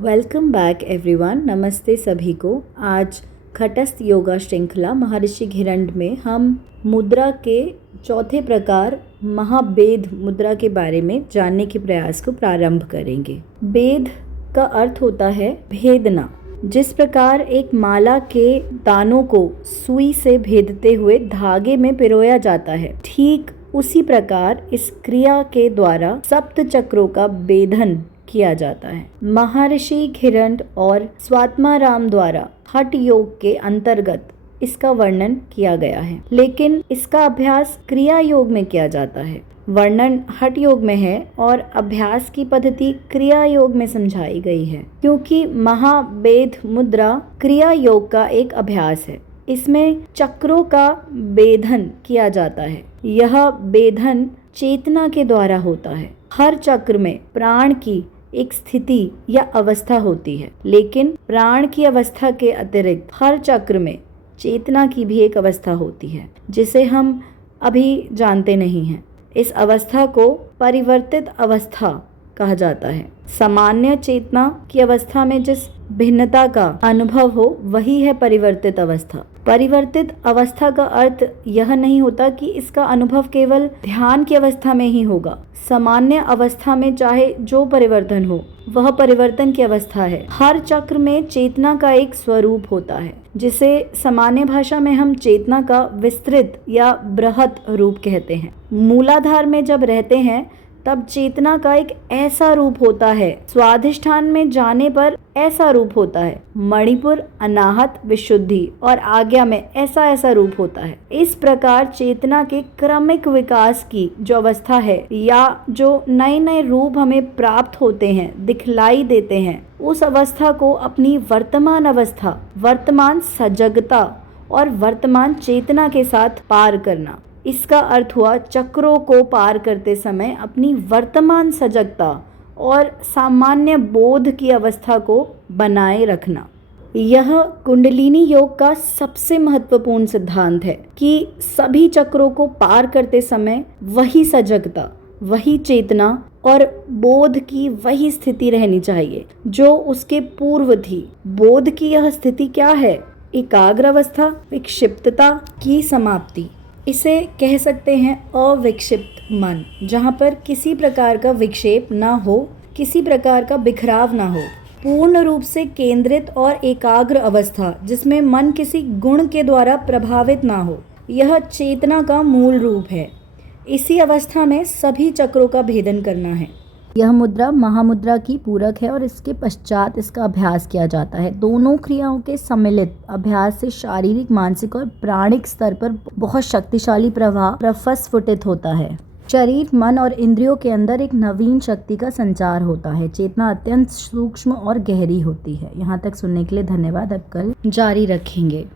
Welcome back everyone. नमस्ते सभी को। आज घटस्थ योगा श्रृंखला महर्षि घिरंड में हम मुद्रा के चौथे प्रकार महाभेद मुद्रा के बारे में जानने के प्रयास को प्रारंभ करेंगे। भेद का अर्थ होता है भेदना। जिस प्रकार एक माला के दानों को सुई से भेदते हुए धागे में पिरोया जाता है, ठीक उसी प्रकार इस क्रिया के द्वारा सप्त चक्रों का भेदन किया जाता है। महर्षि घिरंड और स्वात्माराम द्वारा हठ योग के अंतर्गत इसका वर्णन किया गया है, लेकिन इसका अभ्यास क्रिया योग में किया जाता है। वर्णन हठ योग में है और अभ्यास की पद्धति क्रिया योग में समझाई गई है, क्योंकि महाभेद मुद्रा क्रिया योग का एक अभ्यास है। इसमें चक्रों का भेदन किया जाता है। यह भेदन चेतना के द्वारा होता है। हर चक्र में प्राण की एक स्थिति या अवस्था होती है, लेकिन प्राण की अवस्था के अतिरिक्त हर चक्र में चेतना की भी एक अवस्था होती है, जिसे हम अभी जानते नहीं हैं। इस अवस्था को परिवर्तित अवस्था कहा जाता है। सामान्य चेतना की अवस्था में जिस भिन्नता का अनुभव हो, वही है परिवर्तित अवस्था। परिवर्तित अवस्था का अर्थ यह नहीं होता कि इसका अनुभव केवल ध्यान की अवस्था में ही होगा। सामान्य अवस्था में चाहे जो परिवर्तन हो, वह परिवर्तन की अवस्था है। हर चक्र में चेतना का एक स्वरूप होता है, जिसे सामान्य भाषा में हम चेतना का विस्तृत या बृहत रूप कहते हैं। मूलाधार में जब रहते हैं तब चेतना का एक ऐसा रूप होता है, स्वाधिष्ठान में जाने पर ऐसा रूप होता है, मणिपुर, अनाहत, विशुद्धि और आज्ञा में ऐसा रूप होता है। इस प्रकार चेतना के क्रमिक विकास की जो अवस्था है या जो नए रूप हमें प्राप्त होते हैं, दिखलाई देते हैं, उस अवस्था को अपनी वर्तमान अवस्था, वर्तमान सजगता और वर्तमान चेतना के साथ पार करना। इसका अर्थ हुआ चक्रों को पार करते समय अपनी वर्तमान सजगता और सामान्य बोध की अवस्था को बनाए रखना। यह कुंडलिनी योग का सबसे महत्वपूर्ण सिद्धांत है कि सभी चक्रों को पार करते समय वही सजगता, वही चेतना और बोध की वही स्थिति रहनी चाहिए जो उसके पूर्व थी। बोध की यह स्थिति क्या है? एकाग्र अवस्था, विक्षिप्तता की समाप्ति। इसे कह सकते हैं अविक्षिप्त मन, जहाँ पर किसी प्रकार का विक्षेप ना हो, किसी प्रकार का बिखराव ना हो। पूर्ण रूप से केंद्रित और एकाग्र अवस्था, जिसमें मन किसी गुण के द्वारा प्रभावित ना हो, यह चेतना का मूल रूप है। इसी अवस्था में सभी चक्रों का भेदन करना है। यह मुद्रा महामुद्रा की पूरक है और इसके पश्चात इसका अभ्यास किया जाता है। दोनों क्रियाओं के सम्मिलित अभ्यास से शारीरिक, मानसिक और प्राणिक स्तर पर बहुत शक्तिशाली प्रभाव प्रस्फुटित होता है। शरीर, मन और इंद्रियों के अंदर एक नवीन शक्ति का संचार होता है। चेतना अत्यंत सूक्ष्म और गहरी होती है। यहाँ तक सुनने के लिए धन्यवाद। अब कल जारी रखेंगे।